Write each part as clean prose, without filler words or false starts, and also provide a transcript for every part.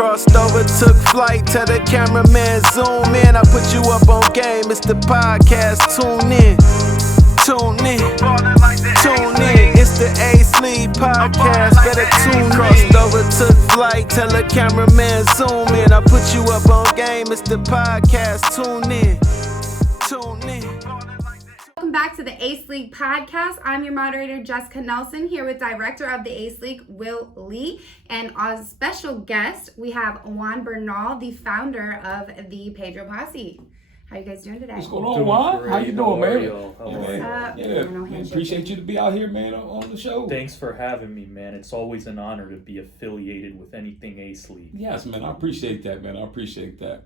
Crossed over, took flight, tell the cameraman zoom in. I put you up on game, it's the podcast, tune in. Tune in, tune in. It's the Ace League podcast, better tune in. Crossed over, took flight, tell the cameraman zoom in. I put you up on game, it's the podcast, tune in. Tune in. Welcome back to the Ace League podcast. I'm your moderator, Jessica Nelson, here with director of the Ace League, Will Lee. And as special guest, we have Juan Bernal, the founder of the Pedro Posse. How you guys doing today? What's going on, Juan? How you doing, man? Yeah, appreciate you to be out here, man, on the show. Thanks for having me, man. It's always an honor to be affiliated with anything Ace League. Yes, man. I appreciate that, man. I appreciate that.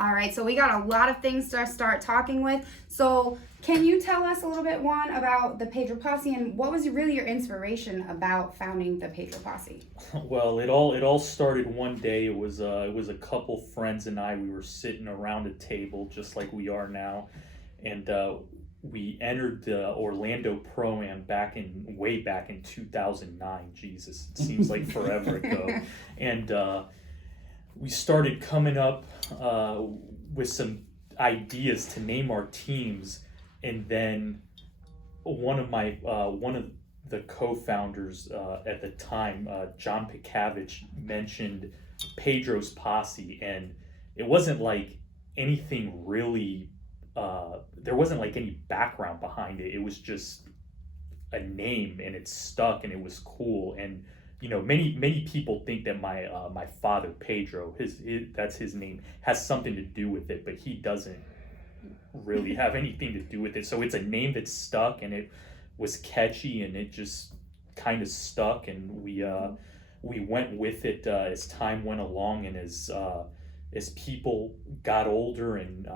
All right, so we got a lot of things to start talking with. So can you tell us a little bit, Juan, about the Pedro Posse and what was really your inspiration about founding the Pedro Posse? Well, it all started one day. It was a couple friends and I. We were sitting around a table just like we are now, and we entered the Orlando Pro-Am way back in 2009. Jesus, it seems like forever ago, and we started coming up with some ideas to name our teams, and then one of the co-founders at the time, John Pikavich, mentioned Pedros Posse, and it wasn't like anything really. There wasn't like any background behind it. It was just a name, and it stuck, and it was cool. And you know, many people think that my father Pedro, that's his name, has something to do with it, but he doesn't really have anything to do with it. So it's a name that stuck, and it was catchy, and it just kind of stuck, and we went with it as time went along, and as people got older and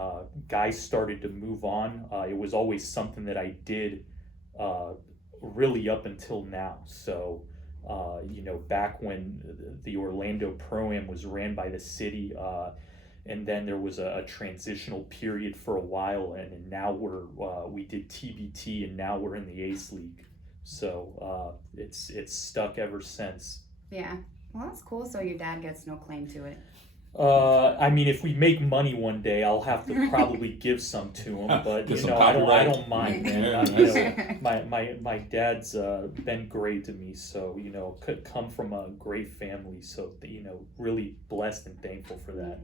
guys started to move on, it was always something that I did really up until now. So. Back when the Orlando Pro-Am was ran by the city, and then there was a transitional period for a while, and now we did TBT, and now we're in the Ace League. So it's stuck ever since. Yeah, well, that's cool. So your dad gets no claim to it. I mean, if we make money one day, I'll have to probably give some to him, but I don't mind, man. My dad's been great to me, so could come from a great family, so really blessed and thankful for that.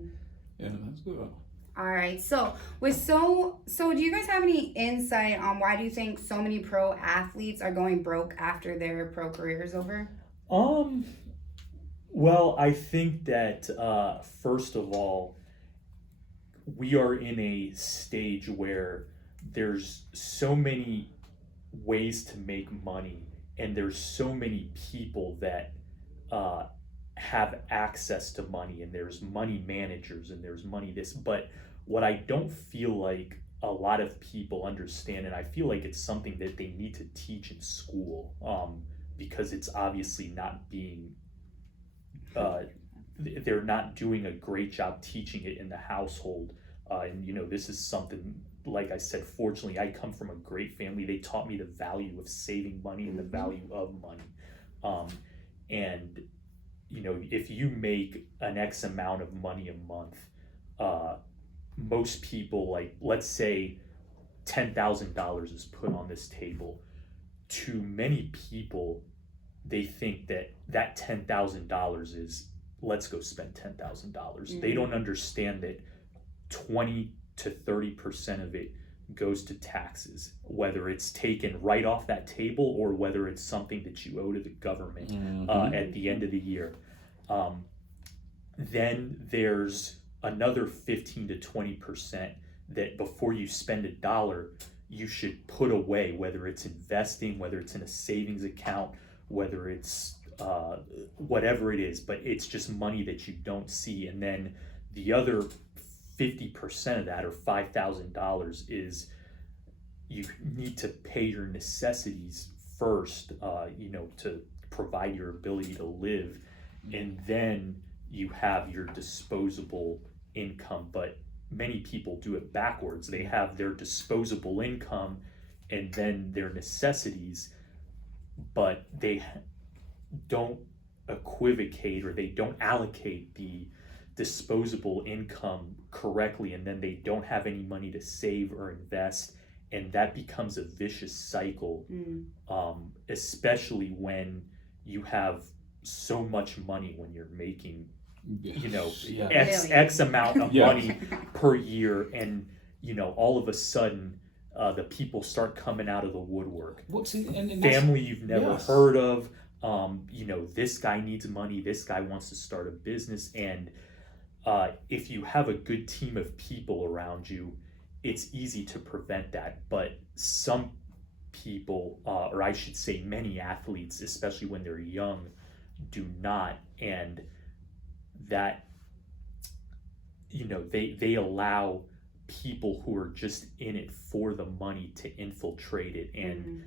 Yeah, that's good. All right, so do you guys have any insight on why do you think so many pro athletes are going broke after their pro career is over? Well, I think that, first of all, we are in a stage where there's so many ways to make money, and there's so many people that have access to money, and there's money managers, and there's money this. But what I don't feel like a lot of people understand, and I feel like it's something that they need to teach in school, because it's obviously not being... they're not doing a great job teaching it in the household, and this is something, like I said, fortunately I come from a great family. They taught me the value of saving money and the value of money, and if you make an X amount of money a month, most people, like, let's say $10,000 is put on this table. To many people, they think that $10,000 is, let's go spend $10,000. Mm-hmm. They don't understand that 20 to 30% of it goes to taxes, whether it's taken right off that table or whether it's something that you owe to the government at the end of the year. Then there's another 15 to 20% that before you spend $1, you should put away, whether it's investing, whether it's in a savings account, whether it's whatever it is, but it's just money that you don't see. And then the other 50% of that, or $5,000, is you need to pay your necessities first, to provide your ability to live, and then you have your disposable income. But many people do it backwards. They have their disposable income and then their necessities, but they don't equivocate or they don't allocate the disposable income correctly, and then they don't have any money to save or invest, and that becomes a vicious cycle. Especially when you have so much money, when you're making X amount of money per year, and all of a sudden the people start coming out of the woodwork. Well, see, and family you've never heard of. This guy needs money, this guy wants to start a business, and if you have a good team of people around you, it's easy to prevent that. But some people, or I should say many athletes, especially when they're young, do not, and that they allow people who are just in it for the money to infiltrate it, and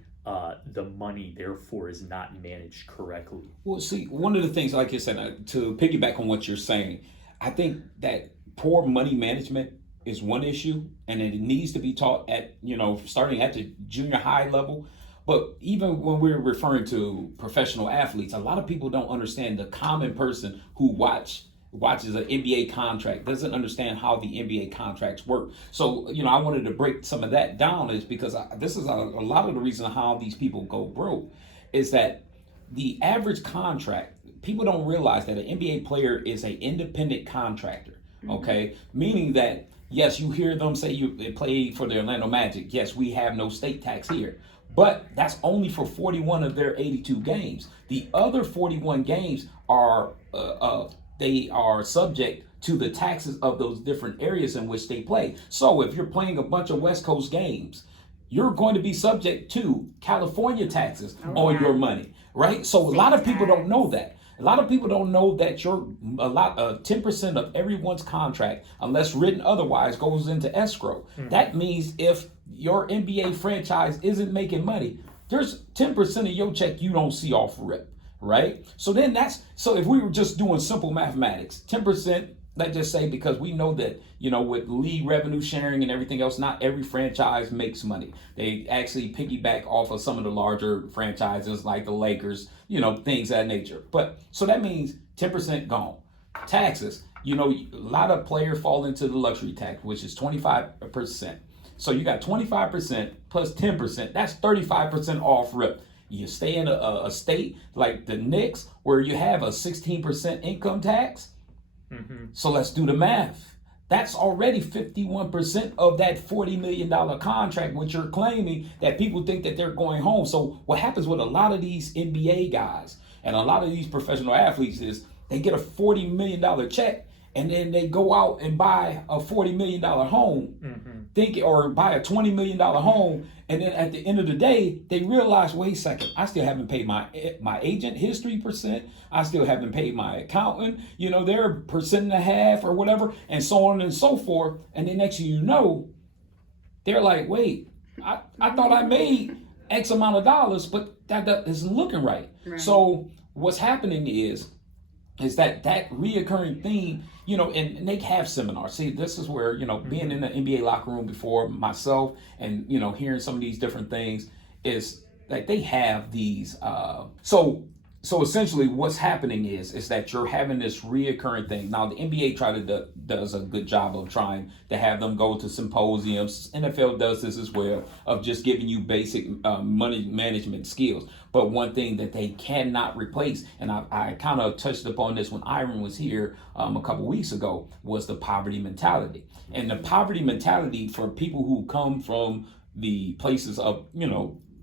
the money therefore is not managed correctly. Well, see, one of the things, like you said, to piggyback on what you're saying, I think that poor money management is one issue, and it needs to be taught at, starting at the junior high level. But even when we're referring to professional athletes, a lot of people don't understand. The common person who watches an NBA contract doesn't understand how the NBA contracts work. So, I wanted to break some of that down, is because this is a lot of the reason how these people go broke, is that the average contract, people don't realize that an NBA player is an independent contractor, okay? Meaning that, yes, you hear them say they play for the Orlando Magic. Yes, we have no state tax here. But that's only for 41 of their 82 games. The other 41 games are they are subject to the taxes of those different areas in which they play. So if you're playing a bunch of West Coast games, you're going to be subject to California taxes on your money, right? So a lot of people don't know that. A lot of people don't know that 10% of everyone's contract, unless written otherwise, goes into escrow. That means if your NBA franchise isn't making money, there's 10% of your check you don't see off rip, right? So if we were just doing simple mathematics, 10%, let's just say, because we know that, with league revenue sharing and everything else, not every franchise makes money. They actually piggyback off of some of the larger franchises like the Lakers, things of that nature. But so that means 10% gone. Taxes, a lot of players fall into the luxury tax, which is 25%. So you got 25% plus 10%, that's 35% off rip. You stay in a state like the Knicks where you have a 16% income tax. So let's do the math. That's already 51% of that $40 million contract, which you're claiming that people think that they're going home. So what happens with a lot of these NBA guys and a lot of these professional athletes is they get a $40 million check, and then they go out and buy a $40 million home, or buy a $20 million home, and then at the end of the day, they realize, wait a second, I still haven't paid my agent his 3%. I still haven't paid my accountant, their 1.5% or whatever, and so on and so forth. And then next thing you know, they're like, wait, I thought I made X amount of dollars, but that isn't looking right. So what's happening is that reoccurring theme, and they have seminars. See, this is where, being in the NBA locker room before myself and, hearing some of these different things is that they have these, so essentially what's happening is that you're having this reoccurring thing. Now the NBA does a good job of trying to have them go to symposiums. NFL does this as well, of just giving you basic money management skills. But one thing that they cannot replace, and I kind of touched upon this when Iron was here a couple weeks ago, was the poverty mentality. And the poverty mentality for people who come from the places of,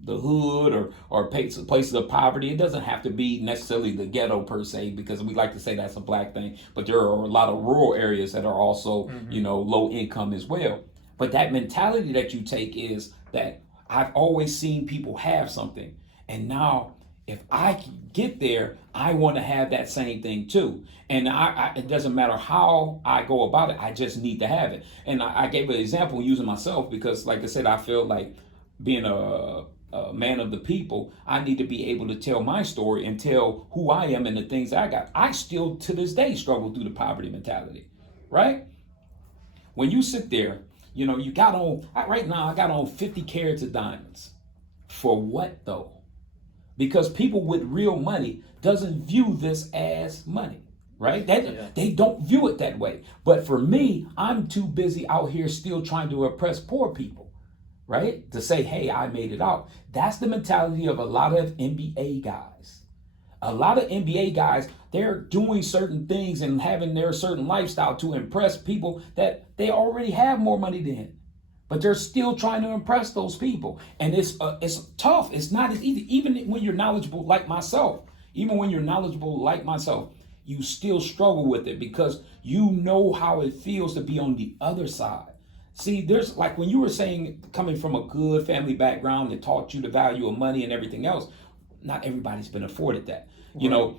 the hood or places of poverty. It doesn't have to be necessarily the ghetto per se, because we like to say that's a black thing, but there are a lot of rural areas that are also, low income as well. But that mentality that you take is that I've always seen people have something, and now if I can get there, I want to have that same thing too. And it doesn't matter how I go about it, I just need to have it. And I gave an example using myself because, like I said, I feel like being a man of the people, I need to be able to tell my story and tell who I am and the things I got. I still, to this day, struggle through the poverty mentality, right? When you sit there, you got on, right now, I got on 50 carats of diamonds. For what, though? because people with real money doesn't view this as money, right? They don't view it that way. But for me, I'm too busy out here still trying to oppress poor people, right? To say, hey, I made it out. That's the mentality of a lot of NBA guys. A lot of NBA guys, they're doing certain things and having their certain lifestyle to impress people that they already have more money than. But they're still trying to impress those people. And it's tough. It's not as easy. Even when you're knowledgeable like myself, you still struggle with it because you know how it feels to be on the other side. See, there's like when you were saying coming from a good family background that taught you the value of money and everything else, not everybody's been afforded that. You know,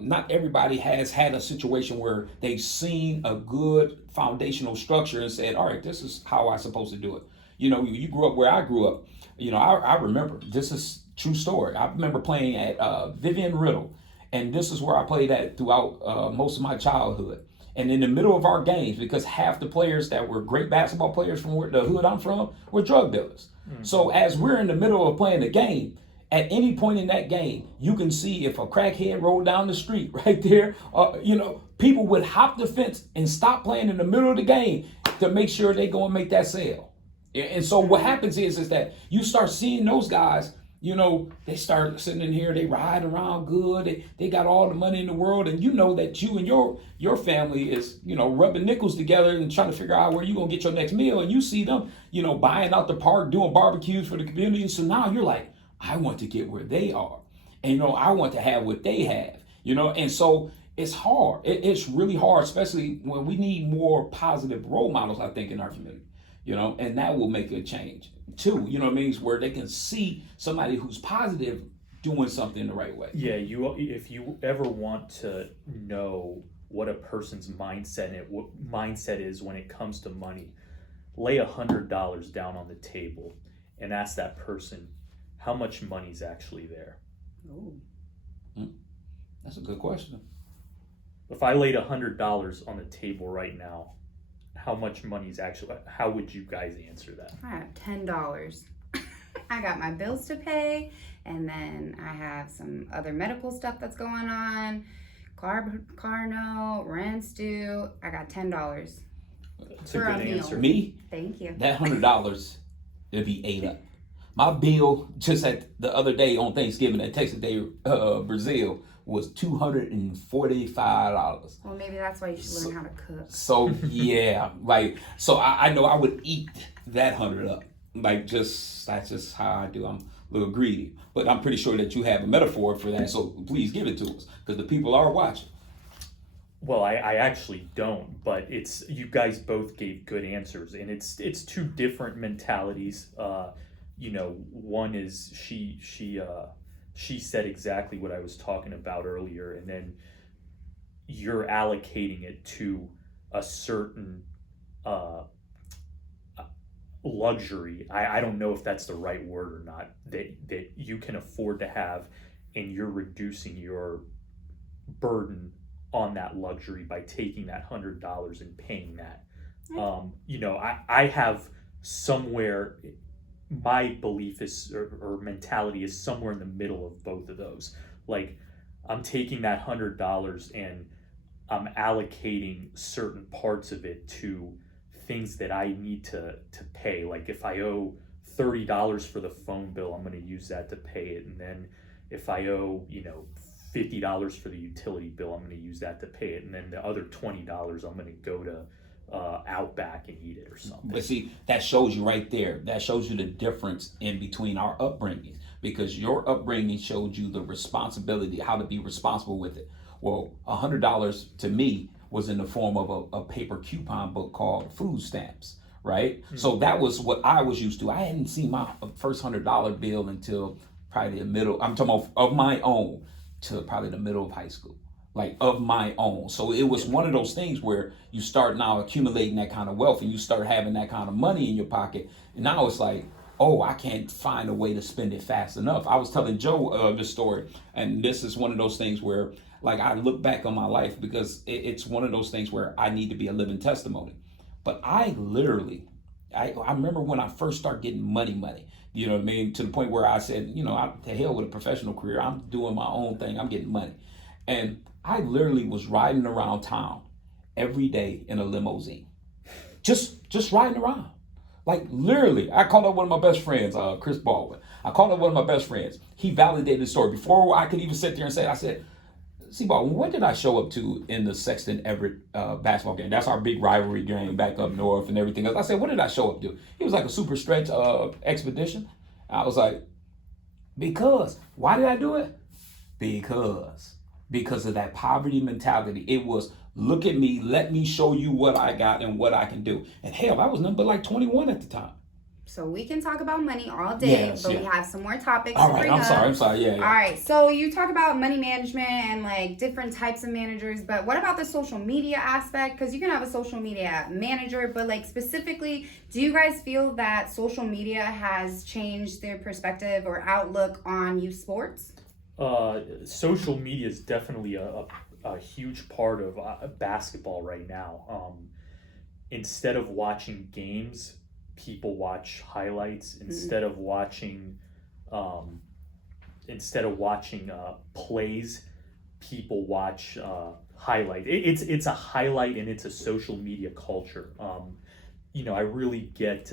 not everybody has had a situation where they've seen a good foundational structure and said, all right, this is how I'm supposed to do it. You know, you grew up where I grew up. You know, I remember, this is true story. I remember playing at Vivian Riddle, and this is where I played at throughout most of my childhood. And in the middle of our games, because half the players that were great basketball players from the hood I'm from were drug dealers. Mm-hmm. So as we're in the middle of playing the game, at any point in that game, you can see if a crackhead rolled down the street right there, you know, people would hop the fence and stop playing in the middle of the game to make sure they go and make that sale. And so what happens is that you start seeing those guys, you know, they start sitting in here, they ride around good, they got all the money in the world, and you know that you and your family is, you know, rubbing nickels together and trying to figure out where you're going to get your next meal, and you see them, you know, buying out the park, doing barbecues for the community, so now you're like, I want to get where they are. And, you know, I want to have what they have, you know, and so it's hard. It's really hard, especially when we need more positive role models, I think, in our community, you know, and that will make a change too, you know what I mean, where they can see somebody who's positive doing something the right way. Yeah, if you ever want to know what a person's mindset is when it comes to money, lay $100 down on the table and ask that person, how much money's actually there? Ooh. That's a good question. If I laid $100 on the table right now, how much money's actually, how would you guys answer that? I have $10. I got my bills to pay, and then I have some other medical stuff that's going on, car note, rent's due. I got $10. That's a good answer. Me? Thank you. That $100, it'd be ate up. My bill just at the other day on Thanksgiving at Texas Day, Brazil, was $245. Well, maybe that's why you should learn how to cook. So yeah, like, so I know I would eat that 100 up. Like, that's just how I do. I'm a little greedy, but I'm pretty sure that you have a metaphor for that. So please give it to us because the people are watching. Well, I actually don't, but it's, you guys both gave good answers, and it's two different mentalities. You know, one is she said exactly what I was talking about earlier, and then you're allocating it to a certain luxury. I don't know if that's the right word or not, that you can afford to have, and you're reducing your burden on that luxury by taking that $100 and paying that. You know, I have somewhere, my belief is, or mentality is somewhere in the middle of both of those. Like, I'm taking that $100 and I'm allocating certain parts of it to things that I need to pay. Like, if I owe $30 for the phone bill, I'm going to use that to pay it. And then if I owe, you know, $50 for the utility bill, I'm going to use that to pay it. And then the other $20, I'm going to go to Outback and eat it or something. But see, that shows you right there. That shows you the difference in between our upbringing, because your upbringing showed you the responsibility, how to be responsible with it. Well, $100 to me was in the form of a paper coupon book called food stamps, right? Mm-hmm. So that was what I was used to. I hadn't seen my first $100 bill until probably the middle, I'm talking about of my own, to probably the middle of high school. Like, of my own. So it was one of those things where you start now accumulating that kind of wealth and you start having that kind of money in your pocket. And now it's like, oh, I can't find a way to spend it fast enough. I was telling Joe this story, and this is one of those things where, like, I look back on my life because it's one of those things where I need to be a living testimony. But I literally, I remember when I first started getting money, You know what I mean? To the point where I said, to hell with a professional career. I'm doing my own thing. I'm getting money. And I literally was riding around town every day in a limousine. Just riding around. Like literally, I called up one of my best friends, Chris Baldwin. I called up one of my best friends. He validated the story. Before I could even sit there and say it, I said, see, Baldwin, what did I show up to in the Sexton Everett basketball game? That's our big rivalry game back up north and everything else. I said, what did I show up to? He was like a super stretch expedition. I was like, because. Why did I do it? Because of that poverty mentality. It was, look at me, let me show you what I got and what I can do. And hell, I was nothing but like 21 at the time. So we can talk about money all day, but we have some more topics all to right, bring I'm sorry. Yeah. All right, so you talk about money management and like different types of managers, but what about the social media aspect? Because you can have a social media manager, but like specifically, do you guys feel that social media has changed their perspective or outlook on youth sports? Social media is definitely a huge part of basketball right now. Instead of watching games, people watch highlights. Instead of watching plays, people watch highlight. It's a highlight, and it's a social media culture. I really get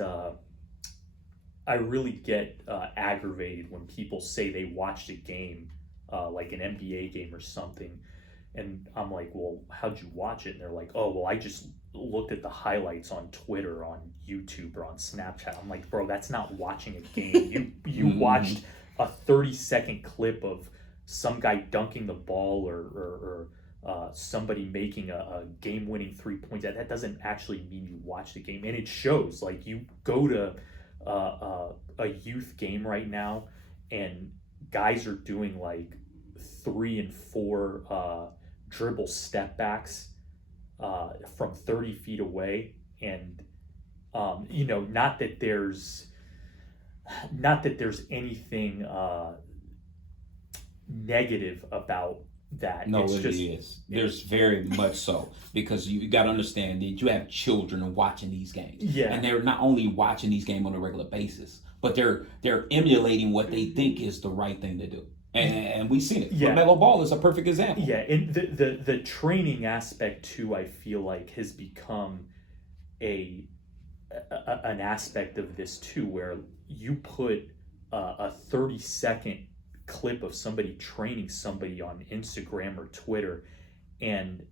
aggravated when people say they watched a game, like an NBA game or something, and I'm like, well, how'd you watch it? And they're like, oh, well, I just looked at the highlights on Twitter, on YouTube, or on Snapchat. I'm like, bro, that's not watching a game. You watched a 30-second clip of some guy dunking the ball or somebody making a game-winning 3 points. That doesn't actually mean you watch the game, and it shows. Like, you go to a youth game right now, and guys are doing like 3 and 4 dribble step backs from 30 feet away, and not that there's anything negative about that. No, it is. There's very much so, because you got to understand that you have children watching these games. Yeah. And they're not only watching these games on a regular basis, but they're emulating what they think is the right thing to do. And we've seen it. Yeah. LaMelo Ball is a perfect example. Yeah, and the training aspect too, I feel like, has become an aspect of this too, where you put a 30-second clip of somebody training somebody on Instagram or Twitter, and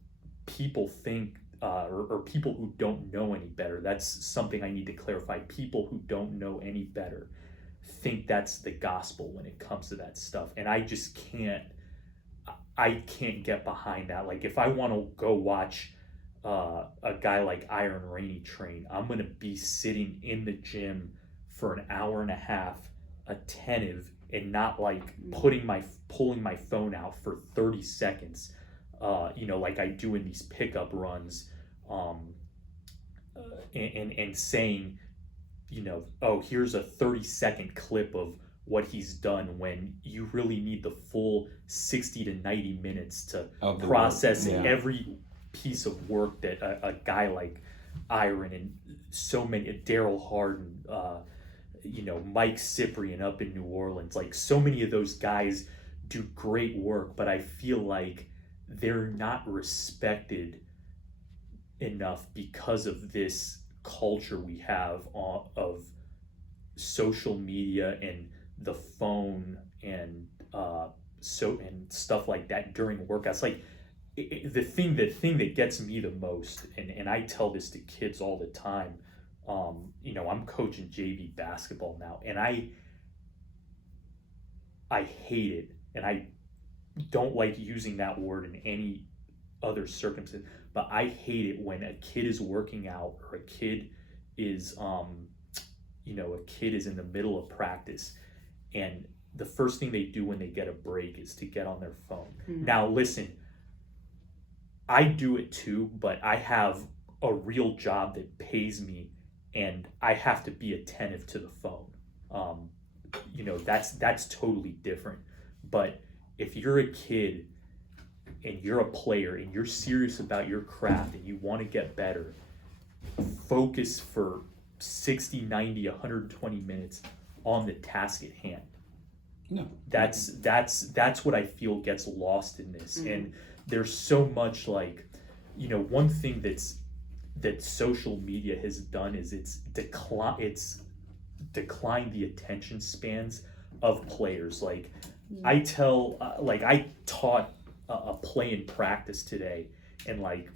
people think or people who don't know any better, that's something I need to clarify. People who don't know any better think that's the gospel when it comes to that stuff, and I just can't get behind that. Like, if I want to go watch a guy like Iron Rainey train, I'm gonna be sitting in the gym for an hour and a half, attentive, and not like pulling my phone out for 30 seconds, like I do in these pickup runs, and saying, oh, here's a 30-second clip of what he's done, when you really need the full 60 to 90 minutes to process every piece of work that a guy like Iron and so many, Daryl Harden, Mike Cyprian up in New Orleans, like so many of those guys do great work, but I feel like they're not respected enough because of this culture we have of social media and the phone and stuff like that during workouts. Like, the thing that gets me the most, and I tell this to kids all the time, I'm coaching JV basketball now, and I hate it, and I don't like using that word in any other circumstance, but I hate it when a kid is working out, or a kid is in the middle of practice, and the first thing they do when they get a break is to get on their phone. Mm-hmm. Now listen, I do it too, but I have a real job that pays me, and I have to be attentive to the phone. That's totally different. But if you're a kid and you're a player and you're serious about your craft and you want to get better, focus for 60, 90, 120 minutes on the task at hand. No. That's what I feel gets lost in this. And there's so much like, one thing that social media has done is it's declined the attention spans of players. Like I taught a play in practice today, and like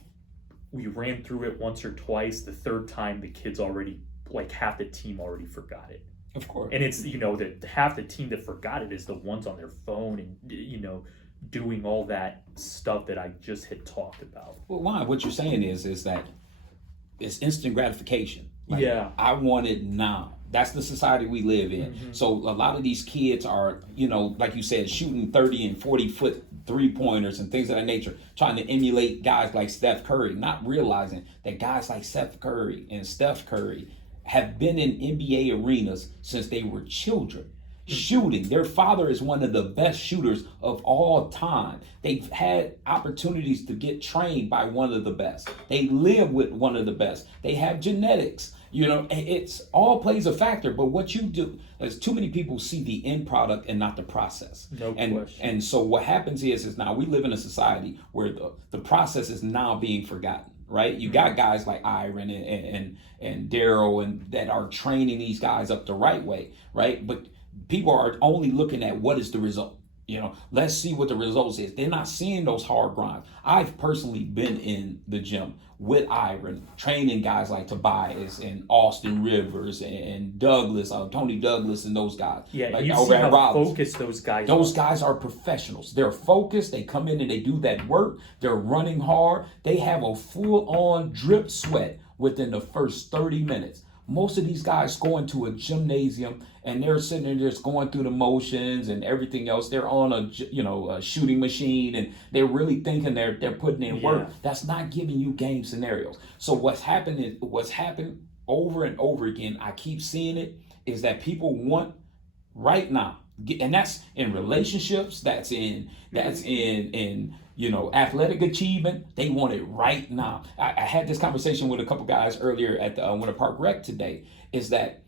we ran through it once or twice. The third time, the kids already, like half the team already forgot it. Of course. And it's, that half the team that forgot it is the ones on their phone and, doing all that stuff that I just had talked about. Well, why? What you're saying is that it's instant gratification. Like, yeah. I want it now. That's the society we live in. Mm-hmm. So a lot of these kids are, like you said, shooting 30 and 40-foot three-pointers and things of that nature, trying to emulate guys like Steph Curry, not realizing that guys like Steph Curry and Steph Curry have been in NBA arenas since they were children, shooting. Their father is one of the best shooters of all time. They've had opportunities to get trained by one of the best. They live with one of the best. They have genetics. It's all plays a factor, but what you do is too many people see the end product and not the process. No question. And so what happens is now we live in a society where the process is now being forgotten. Right, you got guys like Iron and Daryl and that are training these guys up the right way, right? But people are only looking at what is the result. Let's see what the results is. They're not seeing those hard grinds. I've personally been in the gym with Iron, training guys like Tobias and Austin Rivers and Douglas, Tony Douglas and those guys. Yeah, like you over see at how Rollins. focused those guys are. Those guys are professionals. They're focused. They come in and they do that work. They're running hard. They have a full-on drip sweat within the first 30 minutes. Most of these guys go into a gymnasium and they're sitting there just going through the motions and everything else. They're on a shooting machine and they're really thinking they're putting in work. That's not giving you game scenarios. So what's happened over and over again, I keep seeing it, is that people want right now. And that's in relationships, that's in athletic achievement. They want it right now. I had this conversation with a couple guys earlier at the Winter Park Rec today, is that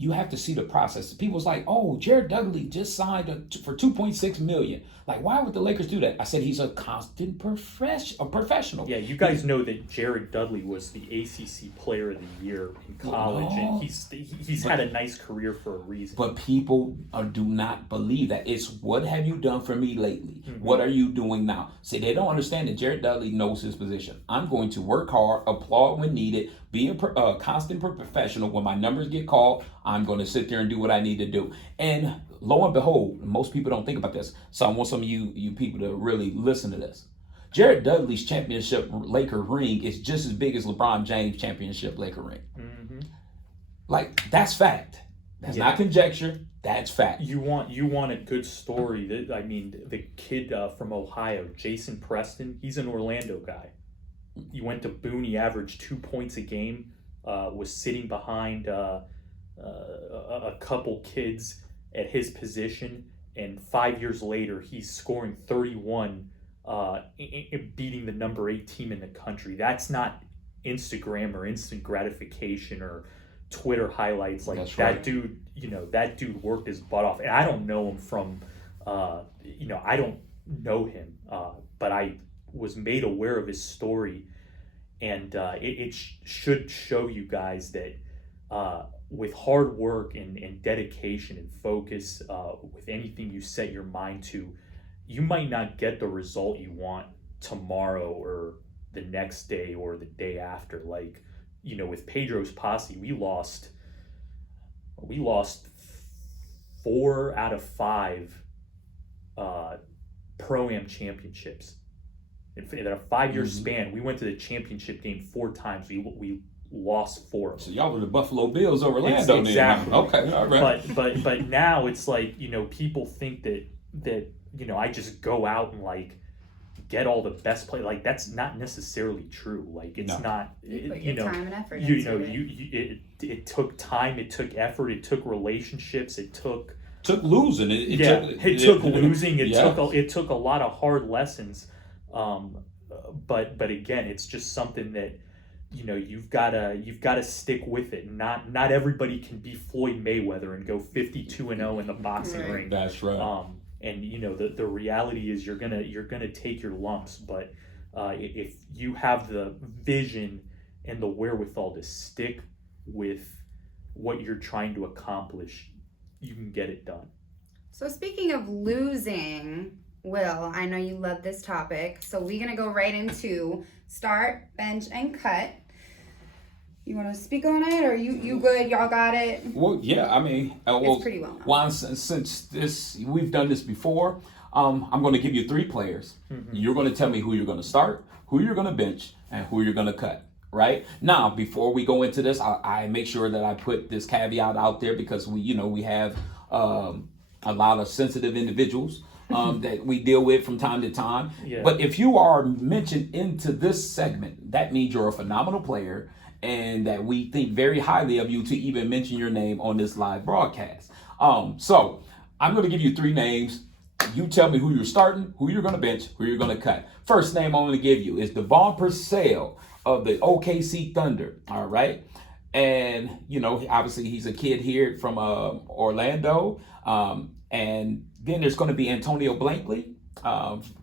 you have to see the process. People's like, oh, Jared Dudley just signed for $2.6 million. Like, why would the Lakers do that? I said, he's a constant professional. Yeah, you guys know that Jared Dudley was the ACC Player of the Year in college, and he's had a nice career for a reason. But people do not believe that. It's what have you done for me lately? Mm-hmm. What are you doing now? See, they don't understand that Jared Dudley knows his position. I'm going to work hard, applaud when needed, be a constant professional. When my numbers get called, I'm going to sit there and do what I need to do. And lo and behold, most people don't think about this. So I want some of you people to really listen to this. Jared Dudley's championship Laker ring is just as big as LeBron James' championship Laker ring. Mm-hmm. Like, that's fact. That's not conjecture. That's fact. You want a good story. The kid from Ohio, Jason Preston, he's an Orlando guy. He went to Boone. He averaged 2 points a game. Was sitting behind a couple kids at his position, and 5 years later, he's scoring 31, beating the number 8 team in the country. That's not Instagram or instant gratification or Twitter highlights. Like, that's that right. Dude, that dude worked his butt off. And I don't know him from, I don't know him, but I was made aware of his story, and it should show you guys that with hard work and dedication and focus, with anything you set your mind to, you might not get the result you want tomorrow or the next day or the day after. Like, with Pedros Posse, we lost 4 out of 5 Pro-Am championships. In a 5-year span, we went to the championship game 4 times. We lost 4 of them. So y'all were the Buffalo Bills over Orlando. Exactly. Okay, all right. But now it's like, people think that I just go out and like get all the best play. Like, that's not necessarily true. Like, it's not. You put your time and effort into it. It took time. It took effort. It took relationships. It took losing. It took losing. It took a lot of hard lessons. But again, it's just something that you've gotta stick with it. Not everybody can be Floyd Mayweather and go 52-0 in the boxing Right. ring. That's right. And the reality is you're gonna take your lumps, but if you have the vision and the wherewithal to stick with what you're trying to accomplish, you can get it done. So speaking of losing, Will, I know you love this topic, so we're gonna go right into start, bench, and cut. You want to speak on it, or you good? Y'all got it? Well, yeah, I mean, It's pretty well known. Juan, since we've done this before, I'm going to give you 3 players. Mm-hmm. You're going to tell me who you're going to start, who you're going to bench, and who you're going to cut. Right now, before we go into this, I make sure that I put this caveat out there because we have a lot of sensitive individuals that we deal with from time to time. Yeah. But if you are mentioned into this segment, that means you're a phenomenal player, and that we think very highly of you to even mention your name on this live broadcast. So I'm going to give you 3 names. You tell me who you're starting, who you're going to bench, who you're going to cut. First name I'm going to give you is Devon Purcell of the OKC Thunder. All right. And, obviously he's a kid here from Orlando. And then there's going to be Antonio Blankley.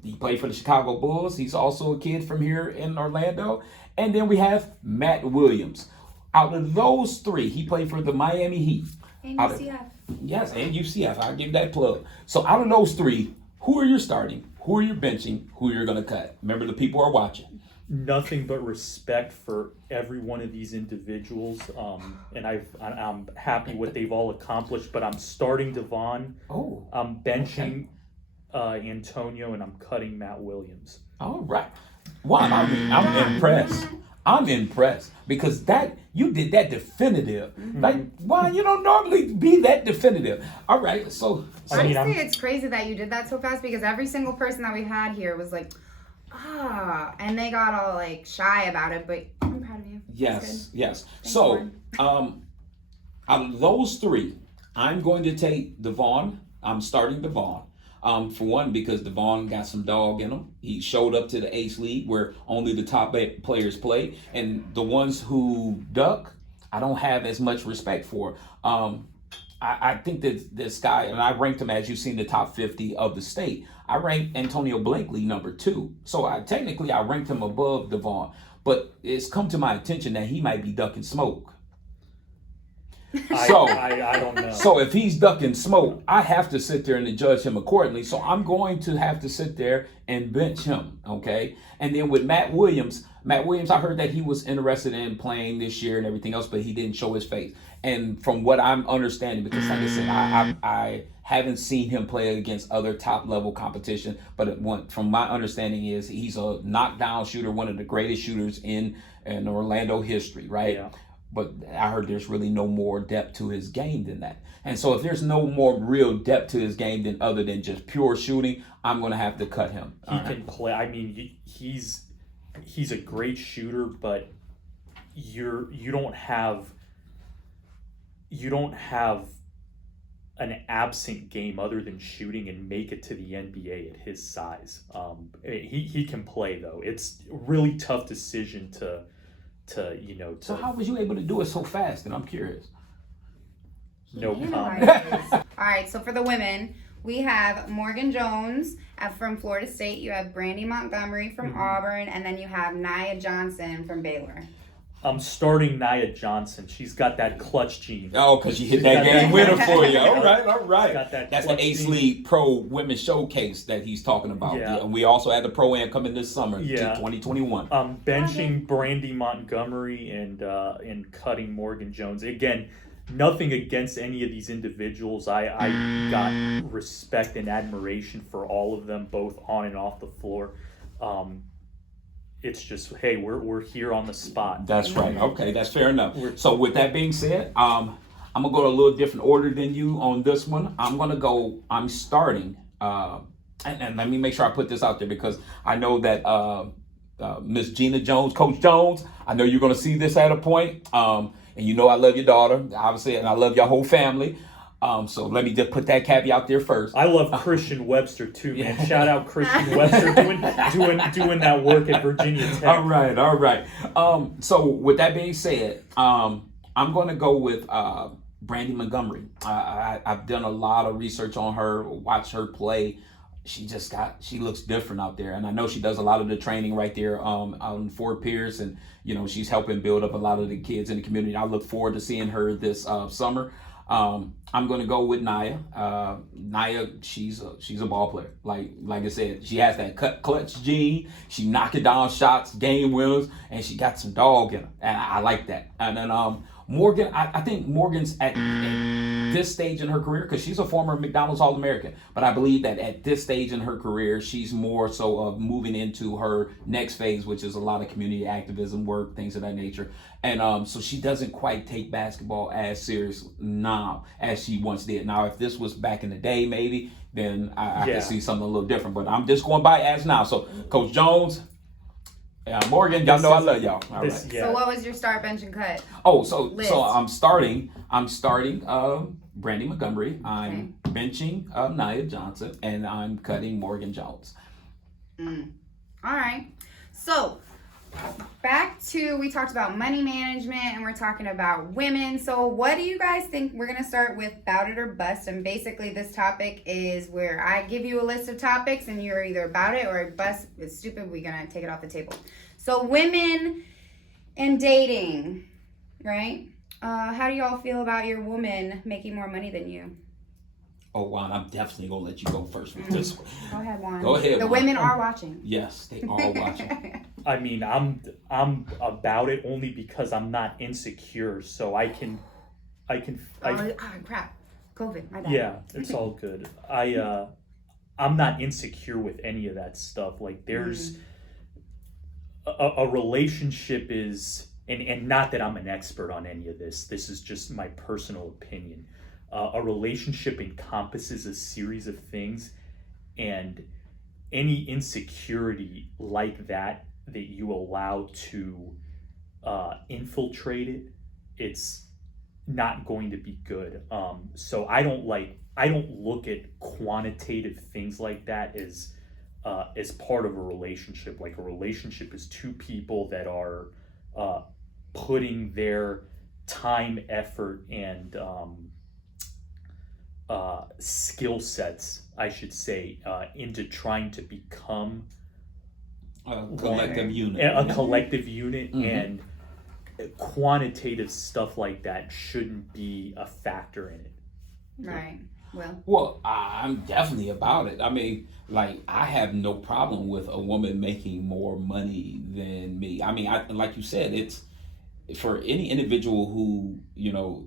He played for the Chicago Bulls. He's also a kid from here in Orlando. And then we have Matt Williams. Out of those 3, he played for the Miami Heat. And UCF. Yes, and UCF. I'll give that plug. So out of those 3, who are you starting? Who are you benching? Who you're going to cut? Remember, the people are watching. Nothing but respect for every one of these individuals, and I'm happy what they've all accomplished. But I'm starting Devon. Oh, I'm benching Antonio, and I'm cutting Matt Williams. all right. Wow, I'm impressed. I'm impressed because you did that definitive. Like, why you don't normally be that definitive? All right, so Honestly, it's crazy that you did that so fast because every single person that we had here was like, and they got all like shy about it, but I'm proud of you. yes. Thanks, So, Juan. out of those 3, I'm going to take Devon. I'm starting Devon. For one, because Devon got some dog in him. He showed up to the Ace League where only the top players play. And the ones who duck, I don't have as much respect for. I think that this guy, and I ranked him, as you've seen, the top 50 of the state. I ranked Antonio Blankley number 2. So I ranked him above Devon. But it's come to my attention that he might be ducking smoke. I don't know. So if he's ducking smoke, I have to sit there and judge him accordingly. So I'm going to have to sit there and bench him, okay? And then with Matt Williams, I heard that he was interested in playing this year and everything else, but he didn't show his face. And from what I'm understanding, because like I said, I haven't seen him play against other top level competition, but from my understanding is he's a knockdown shooter, one of the greatest shooters in Orlando history, right? Yeah. But I heard there's really no more depth to his game than that. And so if there's no more real depth to his game than other than just pure shooting, I'm going to have to cut him. He can play. I mean, he's a great shooter, but you don't have an absent game other than shooting and make it to the NBA at his size. He can play though. It's a really tough decision to. So how was you able to do it so fast? And I'm curious. No comment. All right, so for the women, we have Morgan Jones from Florida State. You have Brandy Montgomery from Auburn, and then you have Nia Johnson from Baylor. I'm starting Nia Johnson. She's got that clutch gene. Oh, because you hit that game winner for you. All right. Got that That's the clutch Ace gene. League Pro Women's Showcase that he's talking about. Yeah. And we also had the Pro-Am coming this summer to Yeah. 2021. Benching Brandy Montgomery and cutting Morgan Jones. Again, nothing against any of these individuals. I got respect and admiration for all of them, both on and off the floor. It's just, hey, we're here on the spot. That's right. Okay, that's fair enough. So with that being said, I'm gonna go to a little different order than you on this one. I'm starting, and let me make sure I put this out there because I know that Miss Gina Jones, Coach Jones, I know you're gonna see this at a point. And you know I love your daughter, obviously, and I love your whole family. So let me just put that caveat there first. I love Christian Webster too, man. Yeah. Shout out Christian Webster doing that work at Virginia Tech. All right. So with that being said, I'm going to go with Brandy Montgomery. I've done a lot of research on her, watched her play. She looks different out there, and I know she does a lot of the training right there out in Fort Pierce, and she's helping build up a lot of the kids in the community. I look forward to seeing her this summer. I'm going to go with Naya. Naya, she's a ball player. Like I said, she has that clutch gene. She knocking down shots, game winners, and she got some dog in her, and I like that. And then Morgan, I think Morgan's at this stage in her career, because she's a former McDonald's All-American, but I believe that at this stage in her career, she's more so of moving into her next phase, which is a lot of community activism work, things of that nature. And so she doesn't quite take basketball as serious now as she once did. Now, if this was back in the day, maybe, then I could see something a little different, but I'm just going by as now. So Coach Jones, Morgan, y'all know I love y'all. All right. So what was your start, bench, and cut? Oh, so I'm starting Brandy Montgomery. I'm benching Nia Johnson, and I'm cutting Morgan Jones. All right. So back to, we talked about money management, and we're talking about women. So what do you guys think? We're going to start with Bout It or Bust. And basically this topic is where I give you a list of topics and you're either about it or bust. It's stupid. We're going to take it off the table. So women and dating, right? How do y'all feel about your woman making more money than you? Oh, Juan, I'm definitely going to let you go first with this one. Go ahead, Juan. Go ahead, The Juan. women are watching. Yes, they are watching. I mean, I'm about it only because I'm not insecure, so I can. Crap. COVID, my bad. Yeah, it's all good. I'm not insecure with any of that stuff. Like, there's a relationship is, and not that I'm an expert on any of this. This is just my personal opinion. A relationship encompasses a series of things, and any insecurity like that you allow to infiltrate it, it's not going to be good. So I don't look at quantitative things like that as part of a relationship. Like, a relationship is two people that are putting their time, effort, and skill sets, I should say, into trying to become A collective unit. A collective unit, and quantitative stuff like that shouldn't be a factor in it. Right. Well, I'm definitely about it. I mean, like, I have no problem with a woman making more money than me. I mean, like you said, it's for any individual who,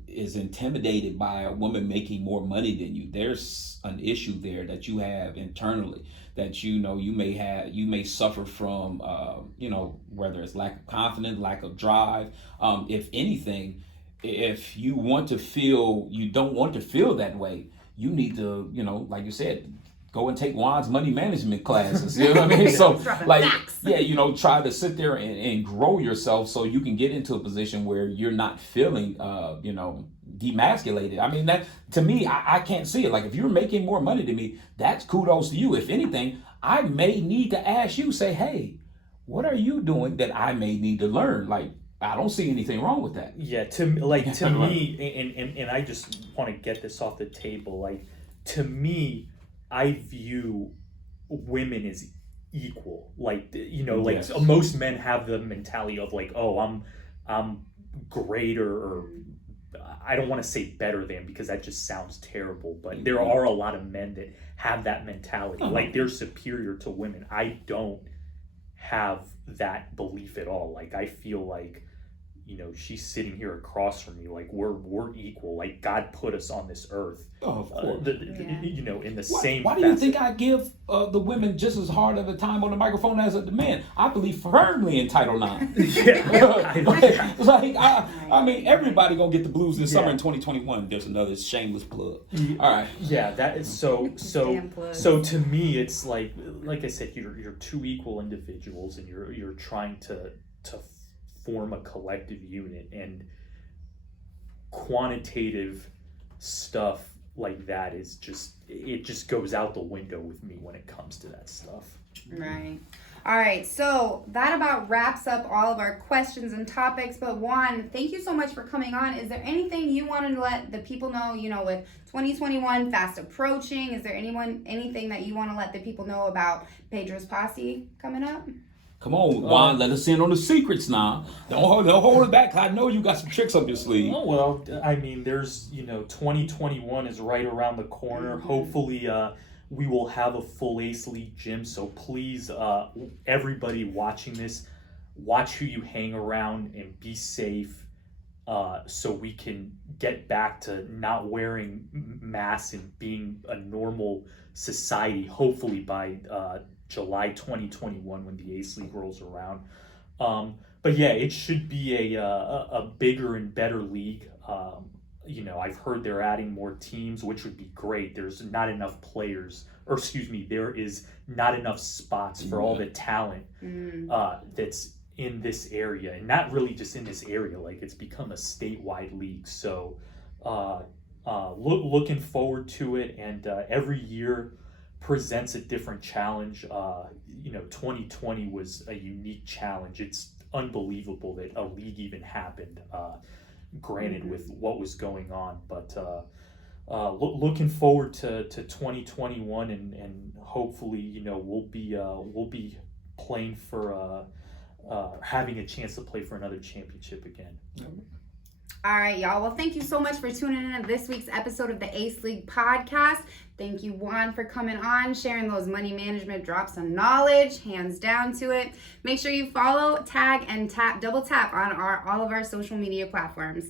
is intimidated by a woman making more money than you. There's an issue there that you have internally that you may suffer from, whether it's lack of confidence, lack of drive. If anything, if you don't want to feel that way, you need to, like you said, go and take Juan's money management classes. You know what I mean? So, try to sit there and grow yourself so you can get into a position where you're not feeling, demasculated. I mean, that, to me, I can't see it. Like, if you're making more money than me, that's kudos to you. If anything, I may need to ask you, say, hey, what are you doing that I may need to learn? Like, I don't see anything wrong with that. Yeah, to me, and I just want to get this off the table. Like, to me, I view women as equal. Like, Yes. most men have the mentality of like, oh, I'm greater, or I don't want to say better than, because that just sounds terrible. But there are a lot of men that have that mentality, like they're superior to women. I don't have that belief at all. Like, I feel like, she's sitting here across from me. Like, we're equal. Like, God put us on this earth. Oh, of course. In the same. Why do you think I give the women just as hard of a time on the microphone as the men? I believe firmly in Title IX. I mean, everybody gonna get the blues this summer in 2021. There's another shameless plug. All right. Yeah, that is so. So to me, it's like I said, you're two equal individuals, and you're trying to form a collective unit, and quantitative stuff like that is just, it just goes out the window with me when it comes to that stuff. Right. All right, so that about wraps up all of our questions and topics. But Juan, thank you so much for coming on. Is there anything you wanted to let the people know, with 2021 fast approaching? Is there anything that you want to let the people know about Pedros Posse coming up? Come on, Juan, let us in on the secrets now. Don't hold it back. I know you got some tricks up your sleeve. Oh, well, I mean, there's, 2021 is right around the corner. Mm-hmm. Hopefully, we will have a full Ace League gym. So please, everybody watching this, watch who you hang around and be safe, so we can get back to not wearing masks and being a normal society, hopefully by July 2021 when the Ace League rolls around. But yeah, it should be a bigger and better league. I've heard they're adding more teams, which would be great. There's not enough players, there is not enough spots for all the talent that's in this area, and not really just in this area. Like, it's become a statewide league. So looking forward to it, and every year presents a different challenge. 2020 was a unique challenge. It's unbelievable that a league even happened, granted with what was going on, but looking forward to 2021, and hopefully we'll be playing for having a chance to play for another championship again. All right, y'all. Well, thank you so much for tuning in to this week's episode of the Ace League podcast. Thank you, Juan, for coming on, sharing those money management drops of knowledge, hands down to it. Make sure you follow, tag, and double tap on all of our social media platforms.